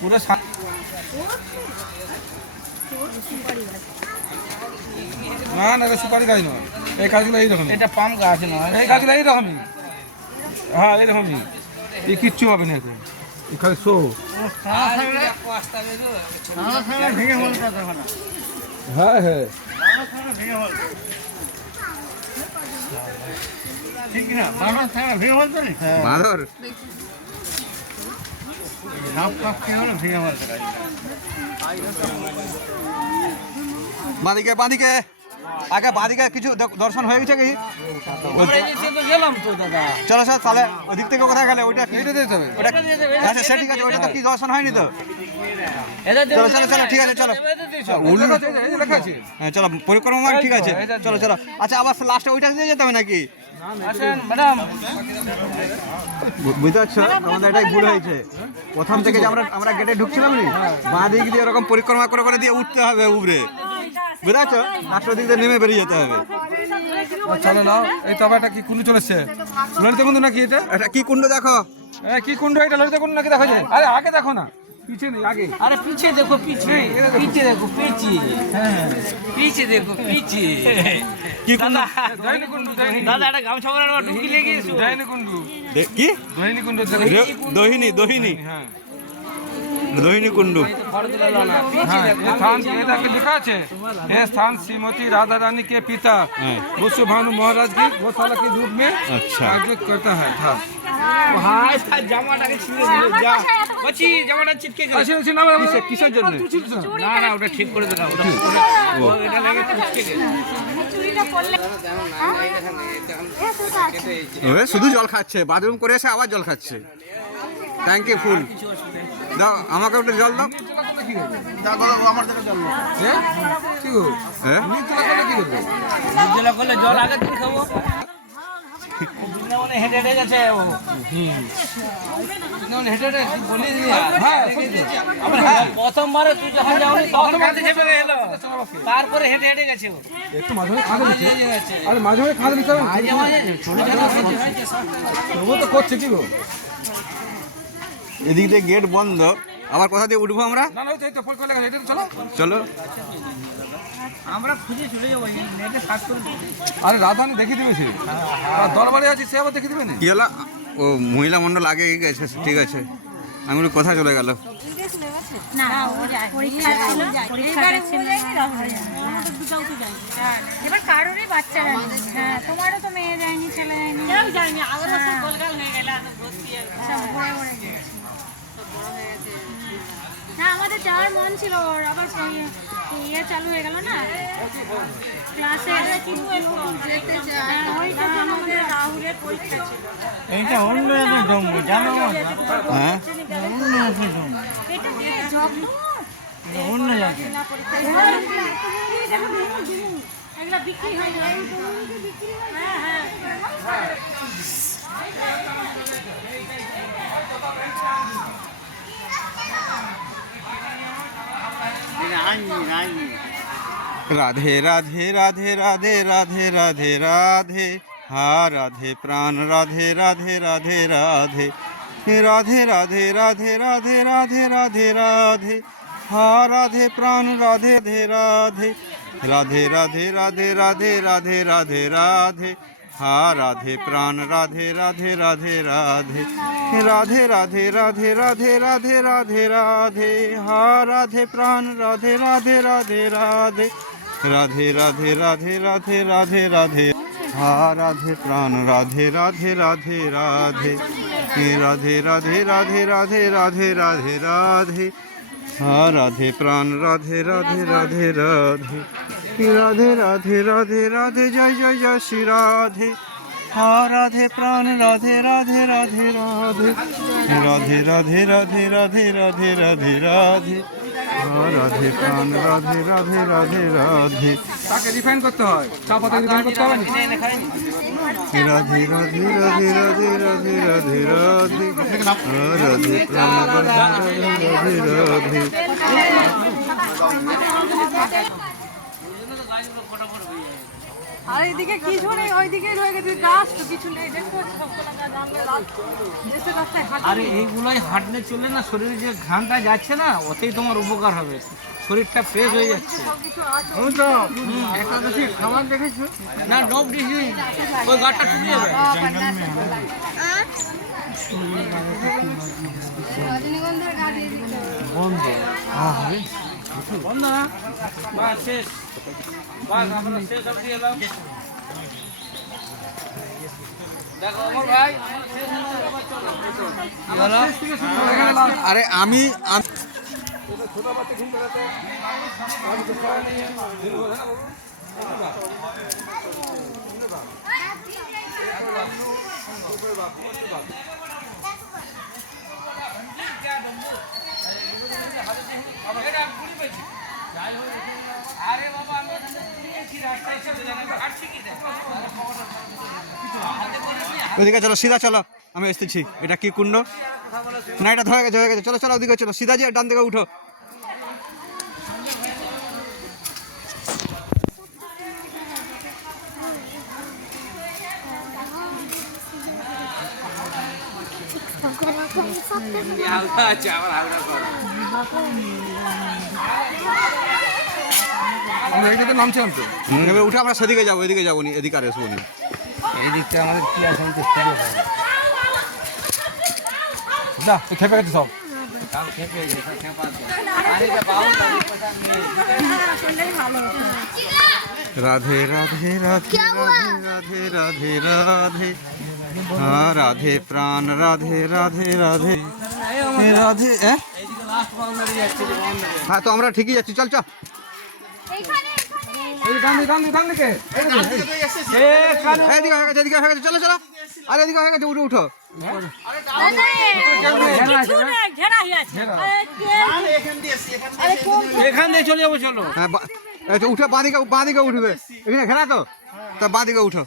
পুরো না না, এটা সুপারি গাছ নয়, এই গাছগুলো এইরকম, এটা পাম গাছ নয়, এই গাছগুলো এইরকমই, হ্যাঁ এইরকমই, এই কিচ্ছু হবে না এতে, এখানে শো হ্যাঁ হ্যাঁ ঠিক না ভেঙে বলতো না বাঁদর বাঁদিকে বাঁদিকে আগে বাঁদিকে কিছু দর্শন হয়ে গেছে কি? গেলাম তো দাদা। চলো স্যার তাহলে ওদিক থেকে কোথায় গেলে ওইটা কি এটা দিতে হবে, আচ্ছা সে ঠিক আছে, ওইটা তো কি দর্শন হয়নি তো। চলো চলো চলো ঠিক আছে, চলো লেখা আছে, হ্যাঁ চলো পরিক্রমা ঠিক আছে, চলো চলো। আচ্ছা আবার লাস্টে ওইটা দিয়ে যেতে হবে নাকি? ম্যাডাম বুঝতে পারছো আমাদের এটাই ভুল হয়েছে, প্রথম থেকে যে আমরা গেটে ঢুকছিলাম নি, বাঁ দিক দিয়ে এরকম পরিক্রমা করে করে দিয়ে উঠতে হবে উপরে, বুঝতে পারছো, লাস্টের দিক দিয়ে নেমে বেরিয়ে যেতে হবে। চলো নাও, এই তো আবার এটা কি কুণ্ড চলেছে, ললিত কুণ্ড নাকি এটা? এটা কি কুণ্ড দেখো, কি কুণ্ড এটা, ললিত কুণ্ড নাকি দেখা যায়? আরে আগে দেখো না, পিছে নেই আগে, अरे पीछे देखो पीछे पीछे देखो पीछे पीछे देखो पीछे কি কুণ্ড দৈনি কুণ্ড, দাদা একটা গামছা পরে ঢুকি লেগে দৈনি কুণ্ড, কি দৈনি কুণ্ড, দহিনী দহিনী হ্যাঁ দহিনী কুণ্ড। हाँ, ये स्थान वेदा के लिखा है, ये स्थान श्रीमती राधा रानी के पिता विश्व भानु महाराज की गौशाला के रूप में अच्छा। आयोजित करता है था। হাই জামাটাকে ছিঁড়ে দিলে যা বচি জামাটা ছিটকে গেল ऐसे ऐसे नाम কিসের জন্য? না না ওটা ঠিক করে দাও ওটা এটা লাগে ছিটকে গেল শুধু জল খাচ্ছে, বাথরুম করে এসে আবার জল খাচ্ছে, ট্যাঙ্কি ফুল। দাও আমাকে একটু জল দাও। কি গো? হ্যাঁ কি করবে? জলা করলে জল আগে দিন খাবো মানে হেঁটে হেঁটে গেছে ও হেঁটে হেঁটে বলি হ্যাঁ, প্রথমবারে তুই যখন যাওনি তখন কাঁদে চেপে গেল তারপরে হেঁটে হেঁটে গেছে ও একটু মাঝে মাঝে খাঁদে দিচ্ছে, আরে মাঝে মাঝে খাঁদে দিতে হবে, মাঝে মাঝে ছোট ছোট ও তো করছে কি গো? এদিক দিয়ে গেট বন্ধ, আবার কোথা দিয়ে উঠবো আমরা? না না ওই তো ফল করে এটা তো চলো চলো আমরা খুঁজে চলে যাবো নেটে সার্চ করে আরে রাধানি দেখিয়ে দিবে সে, আর দরবারে আছে সে আবার দেখিয়ে দিবে না। কি হলো? ও মহিলা মণ্ডল আগে গেছে, ঠিক আছে। আমি বলি কোথায় চলে গেল? না পরীক্ষা ছিল, পরীক্ষাটা ছিল এবার কারোরই বাচ্চা যায়নি, হ্যাঁ তোমারও তো মেয়ে যায়নি, ছেলে যায়নি, আরো সব গোলগাল হয়ে গেল, সব ভরে ভরে গেছে। না আমাদের যাওয়ার মন ছিল, ওর আবার ইয়ে চালু হয়ে গেল না ক্লাসে, ওইটা আমাদের রাহুলের পরীক্ষা ছিল। এইটা অন্য একটা জঙ্গল জানো হ্যাঁ অন্য একটা জঙ্গল অন্য জায়গায় এগুলো বিক্রি হয় না, হ্যাঁ হ্যাঁ রাধে রাধে রাধে রাধে রাধে রাধে রাধে হা রাধে প্রাণ রাধে রাধে রাধে রাধে রাধে রাধে রাধে রাধে রাধে রাধে রাধে হা রাধে প্রাণ রাধে রাধে রাধে রাধে রাধে রাধে রাধে রাধে রাধে হা রাধে প্রাণ রাধে রাধে রাধে রাধে রাধে রাধে রাধে রাধে রাধে রাধে রাধে হা রাধে প্রাণ রাধে রাধে রাধে রাধে রাধে রাধে রাধে রাধে রাধে রাধে হা রাধে প্রাণ রাধে রাধে রাধে রাধে রাধে রাধে রাধে রাধে রাধে রাধে রাধে হা রাধে প্রাণ রাধে রাধে রাধে রাধে রাধে রাধে রাধে রাধে জয় জয় জয় শ্রী রাধে হা রাধে প্রাণ রাধে রাধে রাধে রাধে রাধে রাধে রাধে রাধে রাধে রাধে রাধে হা রাধে প্রাণ রাধে রাধে রাধে রাধে তাকে রিফাইন করতে হয়, চা পাতা রিফাইন করতে হবে না। রাধে রাধে রাধে রাধে রাধে রাধে রাধে রাধে প্রাণ রাধে রাধে রাধে আর এদিকে কিছু নেই, ওইদিকে রয়ে গেছে গাছ, তো কিছু নেই। দেখো সবগুলা গাছ আমরা দেশের রাস্তায় হাঁটি। আরে এইগুলোই হাঁটলে চললে না, শরীরে যে ঘামটা যাচ্ছে না, ওতেই তোমার উপকার হবে, শরীরটা ফ্রেশ হয়ে যাচ্ছে। সবকিছু আছে। একাদশী খাবার দেখেছো? না ডব দিছি, ওই গাছটা টুটে যাবে। রজনীগন্ধার গাছ এদিকে। বন্ধ না? বাস শেষ, বাস আমরা শেষ অবধি এলাম। দেখো অমর ভাই, আমরা শেষ হলো, এবার চলো। আরে আমি ছোট বাচ্চা ঘুম পেড়াতে আজ তো খাওয়া নিয়ে দিন ভর হ্যাঁ আরে বাবা আমি রাস্তায় চলে যাবো, হাঁটছি কি দেখো। ওইদিকে চলো, সিধা চলো, আমি এসেছি। এটা কি কুণ্ড? না এটা হয়ে গেছে, হয়ে গেছে। চলো চলো ওদিকে চলো, সিধা যে ডান দিকে উঠো। আমরা এইটাতে নামছিলাম তো। এবার উঠে আমরা সেদিকে যাবো, এদিকে যাবো নি, এদিকে আর এসবো নি। এই দিকটা আমাদের কি আছে আমি তো খুঁজে পাই না। না তো খেপে গেছে সব। সব খেপে গেছে, সব খেপা আছে। আরে যা বাউল বাড়ি কথা নিয়ে রাধে রাধে রাধে রাধে রাধে রাধে হ্যাঁ রাধে প্রাণ রাধে রাধে রাধে রাধে। এইদিকে লাস্ট বাউন্ডারি যাচ্ছে, যে বাউন্ডারি হ্যাঁ তো আমরা ঠিকই যাচ্ছি, চল চল। এই ডান দিকে এদিকে হয়ে গেছে, এদিকে হয়ে গেছে, চলো চলো। আরে এদিকে হয়ে গেছে, উঠে উঠো। এখান দিয়ে চলে যাবো, চলো। হ্যাঁ উঠে বাঁদিকে উঠবে, এখানে ঘেরা তো, তা বাঁদিকে উঠো।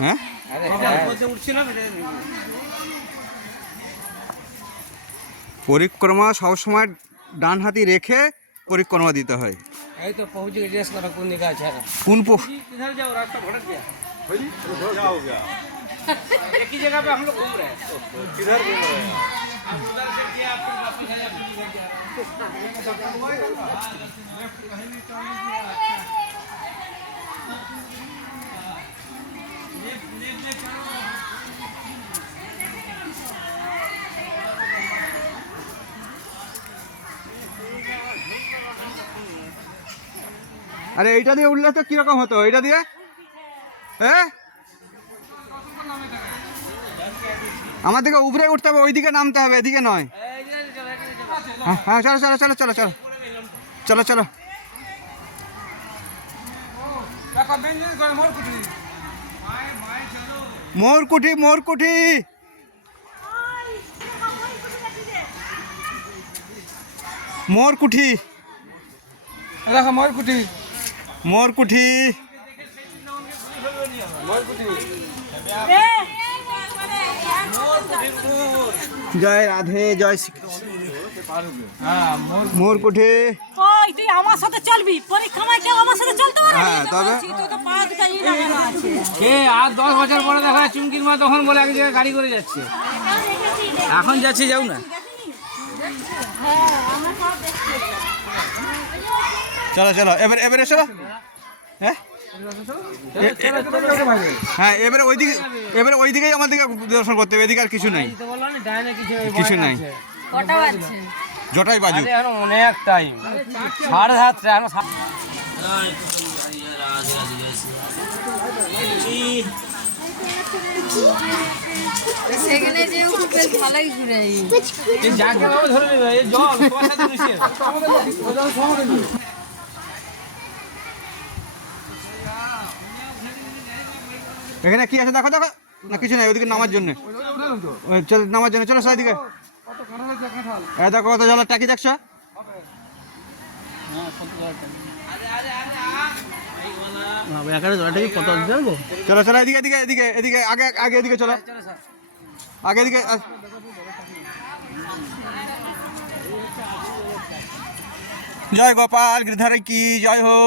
হ্যাঁ উঠছিলাম পরিক্রমা সবসময় ডান হাতি রেখে পরিক্রমা দিতে হয়। এই তো পৌঁছে রেস করা কোন দিকে আছে এখন? কোন किधर जाओ, रास्ता भटक गया। एक ही जगह पे हम लोग घूम रहे हैं। किधर घूम रहे हैं? उधर से किया, फिर वापस आया, फिर इधर गया। আরে এইটা দিয়ে উঠলে তো কিরকম হতো? এইটা দিয়ে হ্যাঁ আমার দিকে উপরে উঠতে হবে, ওইদিকে নামতে হবে, এদিকে নয়। হ্যাঁ হ্যাঁ চলো চলো চলো চলো চলো চলো চলো। মোরকুঠি মোরকুঠি মোরকুঠি দেখো ময়ূরকুঠি মোরকুঠি। জয় রাধে জয় শ্রীকৃষ্ণ। মোরকুঠি ওই তুই আমার সাথে চলবি, পরীক্ষায় কেউ আমার সাথে চলতে পারে না। হ্যাঁ তবে তুই তো পা দুটা ই লাগানো আছে। কে আর 10 বছর পরে দেখা যায় চুমকির মা তখন বলে এক জায়গায় গাড়ি করে যাচ্ছে, এখন যাচ্ছে যাও না। চলো চলো এবারে এসো। হ্যাঁ হ্যাঁ এবারে ওইদিকেই আমার দিকে দর্শন করতে হবে, এদিকে আর কিছু নাই, কিছু নাই। কটা বাজছে? জটাই বাজু। এখন অনেক টাইম, 7:30 এখন। সেখানে যে বেশ ভালোই ঘুরে যাকে বাবা ধরে নেবে, এই জল কুয়াশা তো মিশে। এখানে কি আছে দেখো দেখো, না কিছু নাই, ওইদিকে নামার জন্য, চলো নামার জন্য, চলো সেদিকে। দেখো কত জলের টাকি দেখছো? চলো চলো এদিকে এদিকে এদিকে এদিকে আগে আগে এদিকে চলো, আগে এদিকে জয় গোপাল গিরধারী কি জয় হো।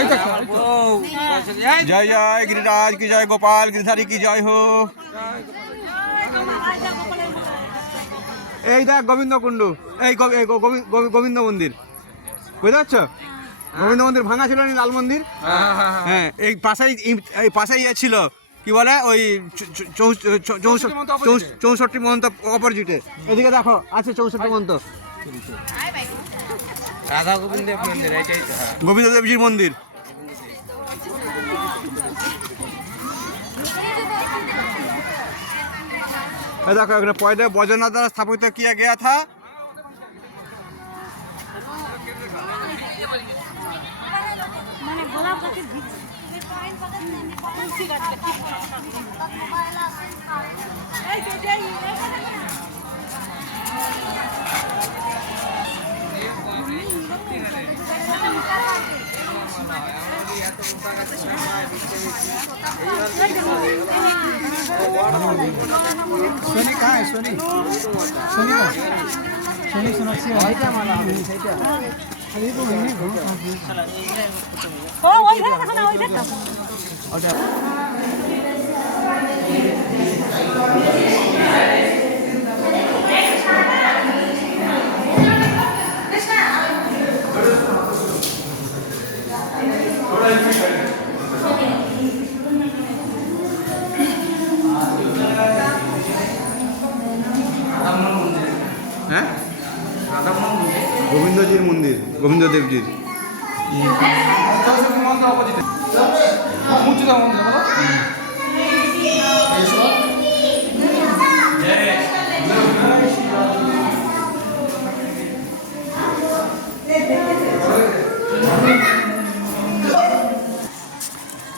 এই দেখো জয় জয় গিরিরাজ কি জয়, গোপাল গিরধারী কি জয় হো। এই দেখ গোবিন্দ কুণ্ডু, এই গোবিন্দ মন্দির, বুঝতে পারছো? গোবিন্দ মন্দির ভাঙা ছিল না, লাল মন্দির। হ্যাঁ, এই পাশেই ছিল কি বলে ওই 64 মহন্ত অপোজিটে। এদিকে দেখো আছে 64 মহন্ত, রাধা গোবিন্দের মন্দির, এইটাই তো। গোবিন্দ দেবজির মন্দির। देखो एখানে पहले बजनाथ द्वारा स्थापित किया गया था। सोनी कहाँ है? सोनी सोनी कहाँ? सोनी सोनाक्षी হ্যাঁ, গোবিন্দজির মন্দির, গোবিন্দ দেবজির। মন্দির অপোজিটে মূর্তিটা মন্দির বলো।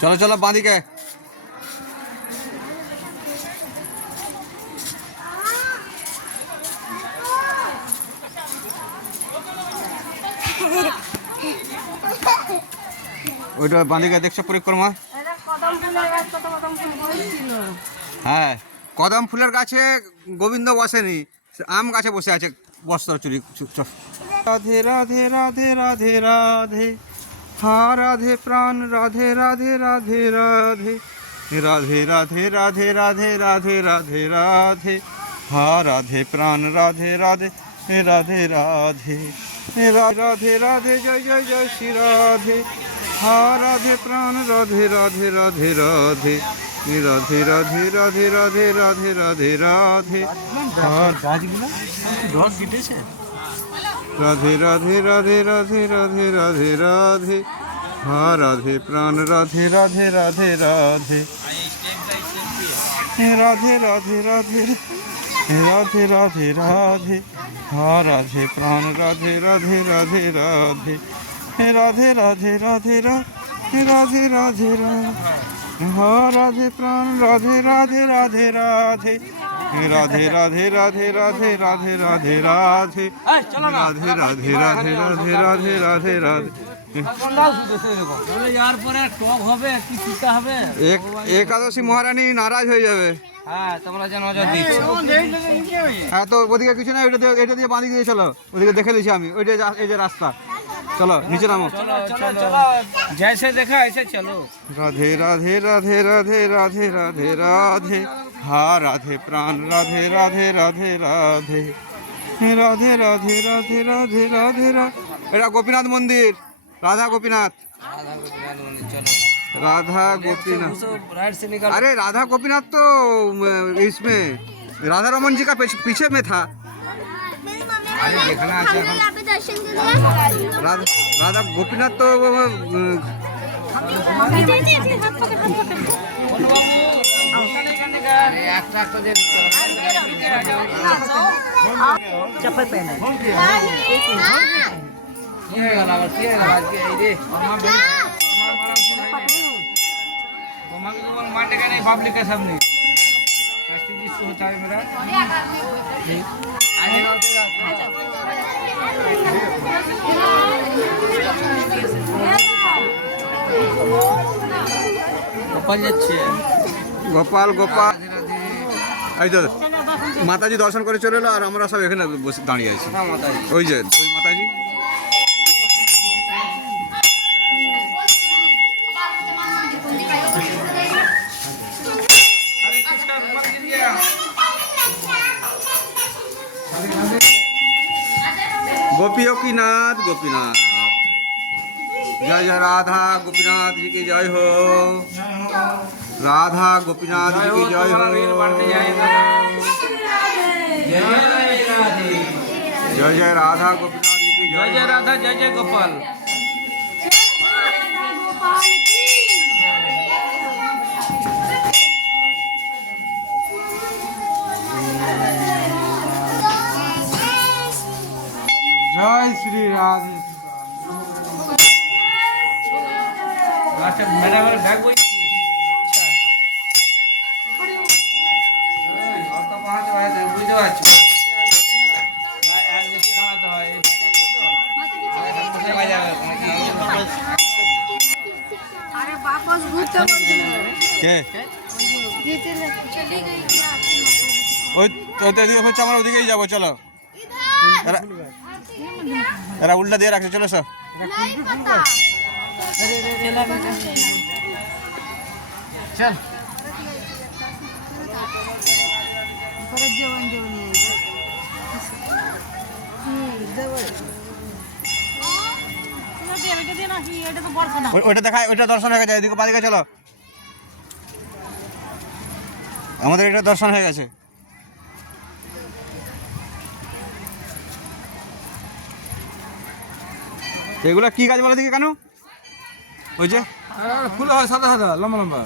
চলো চলো বাঁদিকে। ওইটা বাঁদিকে দেখছো পরিক্রমা? হ্যাঁ, কদম ফুলের গাছে গোবিন্দ বসেনি, আম গাছে বসে আছে বস্ত্র চুরি। রাধে রাধে রাধে রাধে রাধে, হা রাধে প্রাণ রাধে রাধে রাধে রাধে, রাধে রাধে রাধে রাধে রাধে রাধে রাধে, হা রাধে প্রাণ রাধে রাধে রাধে রাধে, রাধে রাধে জয় জয় জয় শ্রী রাধে, হা রাধে প্রাণ রাধে রাধে রাধে রাধে, রাধে রাধে রাধে রাধে রাধে রাধে রাধে, গাছগুলো রস গিটেছে। রাধে রাধে রাধে রাধে রাধে রাধে রাধে, হা রাধে প্রাণ রাধে রাধে রাধে রাধে, রাধে রাধে রাধে রাধে রাধে রাধে, হা রাধে প্রাণ রাধে রাধে রাধে রাধে, রাধে রাধে রাধে রাধে রাধে রাধে, হা রাধে প্রাণ রাধে রাধে রাধে রাধে, রাধে রাধে রাধে রাধে রাধে রাধে রাধে, রাধে রাধে রাধে রাধে রাধে রাধে রাধে। यार पर टॉप হবে কি পিতা হবে। একাদশী মহারানী নারাজ হয়ে যাবে। হ্যাঁ, তোমরা যেন নজর দিচ্ছ। হ্যাঁ, তো ওদিকে কিছু না, এটা দিয়ে বাঁদিকে দিয়ে চলো, ওদিকে দেখে দিয়েছি আমি, ওইটা এই যে রাস্তা। চলো নিচে নামো। চলো চলো চলো, जैसे देखा ऐसे चलो। রাধে রাধে রাধে রাধে রাধে রাধে রাধে, হা রাধে প্রাণ রাধে রাধে রাধে রাধে, রাধে রাধে রাধে রাধে রাধে রাধে। এটা গোপীনাথ মন্দির, রাধা গোপীনাথ। राधा गोपीनाथ मंदिर चलो। राधा गोपीनाथ, राइट से निकाल। अरे राधा गोपीनाथ तो इसमें राधा रमन जी का पीछे में था। देखना अच्छा यहाँ पे दर्शन के लिए राधा गोपीनाथ तो একটা তো দেখ। चप्पल पहना কি হয়ে গেল আবার? কি হয়ে গেল আজকে? এই রে তোমাকে তোমার मारने का नहीं, पब्लिक के सामने कष्टी जिसको होता है मेरा आगे গোপাল যাচ্ছে গোপাল গোপাল এই তো মাতাজি দর্শন করে চলে এলো আর আমরা সব এখানে বসে দাঁড়িয়ে আছি ওই যে ওই মাতাজি गोपियों की नाथ गोपीनाथ जय जय राधा गोपीनाथ जी की जय हो राधा गोपीनाथ जी की जय हो जय जय राधा गोपीनाथ जी की जय जय राधा जय जय गोपाल जय श्री राधे अच्छा मैंने हमारे बैग वही বুঝতে পারছি আরে বাপস ঘুরতে বলছিল কে ওই তো এদিকে হচ্ছে আমরা ওদিকেই যাবো চলো এরা- এরা উল্টা দিয়ে রাখছে চলো সব नहीं पता चल ওইটা দেখায় ওইটা দর্শন হয়ে গেছে এদিকে বাদিকে চলো আমাদের এটা দর্শন হয়ে গেছে এগুলা কি গাছ বলে দিকে কেন ওই যে ফুল হয় সাদা সাদা লম্বা লম্বা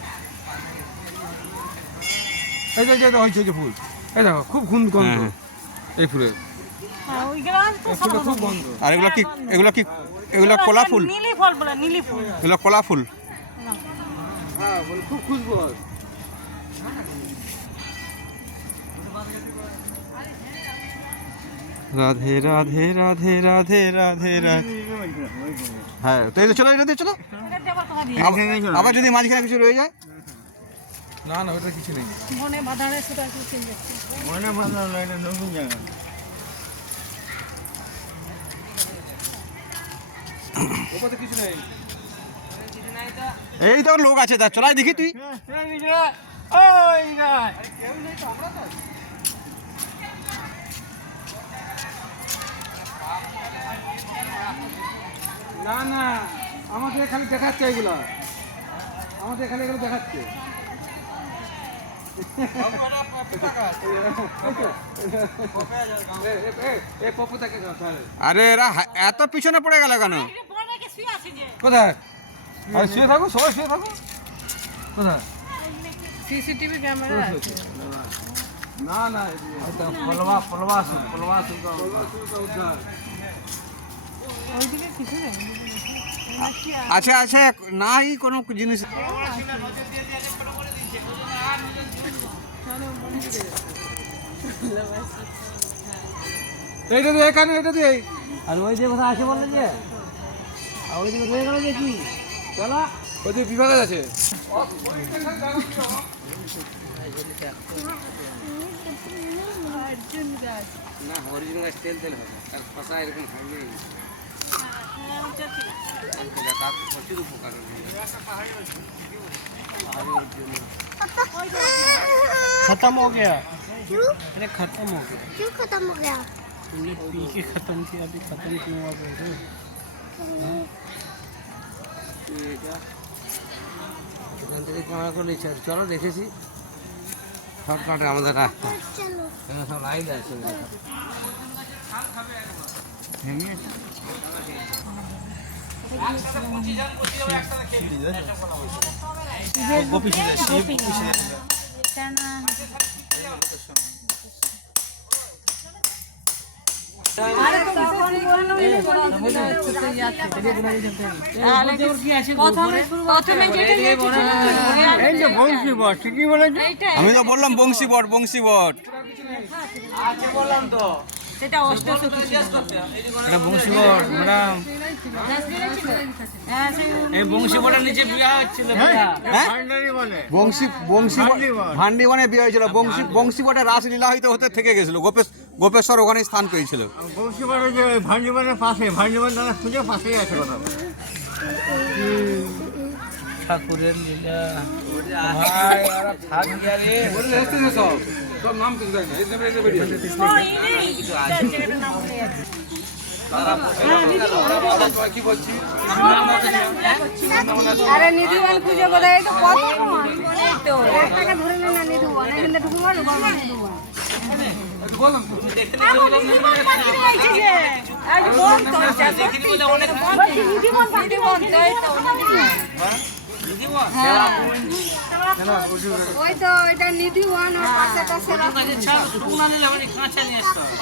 এই যে হয়েছে যে ফুল এই দেখো খুব গন্ধ হ্যাঁ। এই ফুলের এই ফুলটা খুব গন্ধ আর এগুলো কি এগুলো কলা ফুল নীলি ফল বলে নীলি ফুল এগুলো কলা ফুল হ্যাঁ বলে খুব খুশবু হয় রাধে রাধে রাধে রাধে রাধে রাধে হ্যাঁ তো এই তো চলো এটা দিয়ে চলো এটা দেবো তোমার দিয়ে আবার যদি মাঝখানে কিছু রয়ে যায় না না ওটা কিছু নেই মনে বাঁধানে সুতা কি চিন যাচ্ছে ওটাতে কিছু নেই এই তো লোক আছে তা চলাই দেখি তুই না না আমাদের খালি দেখাচ্ছে এগুলো আমাদের খালি এগুলো দেখাচ্ছে এই পপুটাকে তাহলে আরে এরা এত পিছনে পড়ে গেল কেন বড় দেখে শুয়ে আছে যে কোথায় আরে শুয়ে থাকো সবাই শুয়ে থাকো কোথায় সিসিটিভি ক্যামেরা আছে না না পলওয়া উদ্ধার ওইদিকে কিছু নেই আচ্ছা আচ্ছা নাই কোনো জিনিস এইটা দিয়ে এখানে এটা দিয়ে আর ওই যে কথা আছে বললেন যে আর ওই দিকে রয়ে গেল যে কি চলা ওই যে বিভাগ আছে না অরিজিনাল গাছ তেল তেল হবে তার খসা এরকম হবে প্রচুর উপকার खत्म हो गया क्यों अरे खत्म हो गया क्यों खत्म हो गया तुमने पी के खत्म किया अभी खत्म क्यों हुआ बोल रहे এখান থেকে ক্যামেরা করে নিচ্ছে চলো দেখেছি শর্টকাটে আমাদের রাস্তা चलो এখানে সব লাইট আছে আমি তো বললাম বংশী বট আছে বললাম তো সেটা অষ্টসখী ছিল। এটা বংশীবট ম্যাডাম, হ্যাঁ সেই এই বংশীবটের নিচে বিয়ে হচ্ছিল বিয়া। হ্যাঁ বংশী ভান্ডিবনে বিয়ে হয়েছিল। বংশীবটে রাসলীলা হইতে হতে থেকে গেছিল। গোপেশ্বর ওখানে স্থান পেয়েছিল। বংশীবাড়ি যে ভান্ডিবানের পাশে, ভান্ডিবান দানা খুঁজে পাশেই আছে কথা। ঠাকুরের লীলা ভাই ওরা থাক গিয়া রে। বলে এসছে সব সব নাম কিন্তু দেয় না এই দেবে এই বেরিয়ে জায়গাটার নাম ভুলে যাচ্ছি। কি বলছি আরে নিধিবান খুঁজে বোধহয় এই তো কত এই তো একটাকে ধরে নে না নিধিবান এখানে ঢুকে গেল বাবা নিধিবান বললাম তো নিধিবান পাখি রয়েছে যে আজ বল তো দেখিনি বলে অনেক নিধিবান তো এই তো নিধিবান হ্যাঁ ওই তো এটা নিধিবান আর পাশেটা সেরা কাছে ছাড় শুকনা নিলে মানে কাঁচা নিয়ে আসতে হবে।